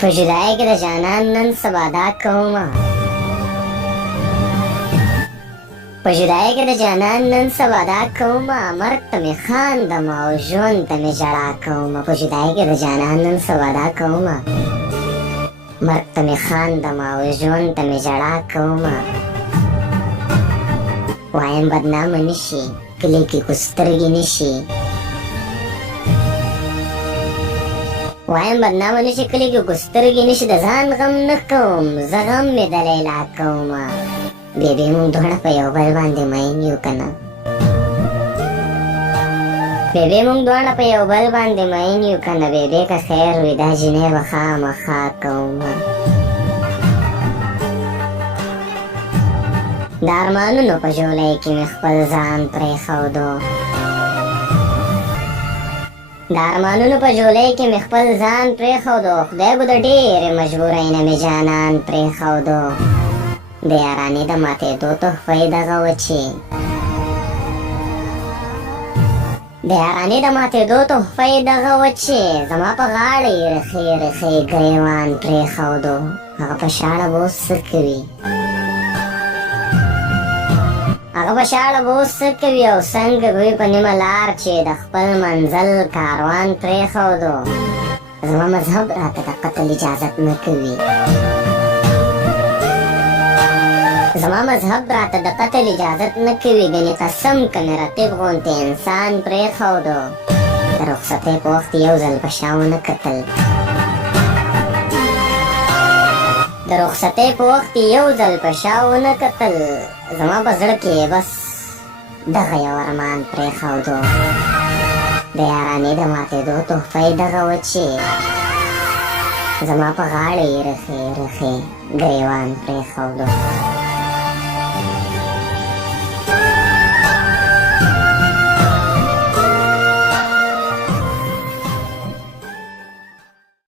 په جدای کې د جانان نن سبا دا کومه په جدای کې د جانان نن سبا دا کومه مرګ ته مې خاندم او ژوند ته مې ژړا کومه په جدای کې د جانان نن سبا دا کومه مرګ ته مې خاندم او ژوند ته مې ژړا کومه وایم بدنامه نشي کلی کې کو سترګې نشي وایم بدنامه نشي کلی کې کو سترګې نشي د ځان غم نه کوم زه غم مې د لیلا کومه بیبي مونږ دواړه په یو بل باندې مین یو کنه بیبي مونږ دواړه په یو بل باندې مین یو کنه بیبي که خیر وي دا جینۍ به خامخا کومه د ارمانونو په ژولۍ کې مې خپل ځان پرېښودو د ارمانونو په ژولۍ کې مې خپل ځان پرېښودو خدای به د ډېرې مجبورۍ نه مې جانان پرېښودو د یارانې د ماتېدو تحفه یې دغه وه چې د یارانې د ماتېدو تحفه یې دغه وه چې زما په غاړه یې رخې رخې ګریوان پرېښودو هغه په شاړه به اوس څه کوي هغه په شاړه به اوس څه کوي او څنګه به وي په نیمه لار چې د خپل منزل کاروان پرېښودو زما مذهب راته د قتل اجازت نه کوي زما مذهب راته د قتل اجازت نه کوي ګنې قسم که مې رقیب غوندې انسان پرېښودو د رخصتۍ په وخت یو ځل په شا ونه کتل د رخصتۍ په وخت یو ځل په شا ونه کتل زما په زړه کې بس دغه یو ارمان پرېښودو د یارانې د ماتېدو تحفه یې دغه وه چې زما په غاړه یې رخې رخې ګریوان پرېښودو